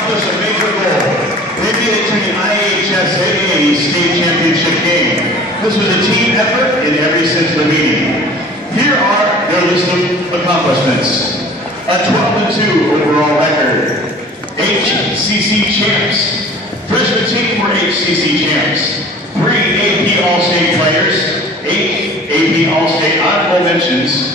accomplish a major goal. They made it to the IHSAA State Championship game. This was a team effort in every sense of the meaning. Here are their list of accomplishments. A 12-2 overall record. HCC champs. Freshman team were HCC champs. 3 AP All-State players. 8 AP All-State honorable mentions.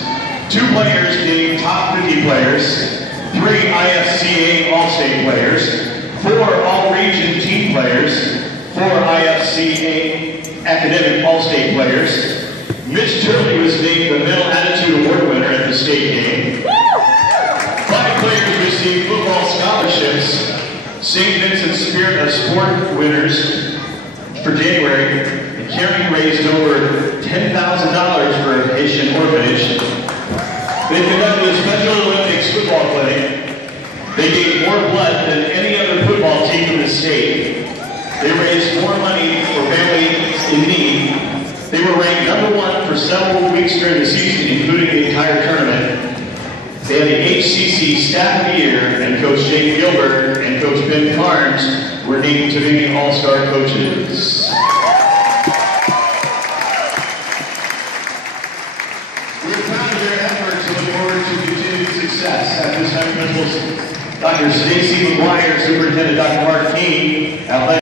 2 players named top 50 players. 3 IFCA All-State players. 4 All-Region team players. 4 IFCA Academic All-State players. Mitch Turley was named the Mental Attitude Award winner at the state game. 5 players received football scholarships. St. Vincent's Spirit of Sport winners for January. And Caring raised over $10,000 for a Haitian orphanage. They conducted a Special Olympics football clinic. They gave more blood than any other football team in the state. They raised more money for families in need. They were ranked #1 for several weeks during the season, including the entire tournament. They had the HCC Staff of the Year, and Coach Jake Gilbert and Coach Ben Carnes were named to be All-Star coaches. We're proud of their efforts and look forward to continued success. At this time, Principal Dr. Stacy McGuire, Superintendent Dr. Mark King, Athletic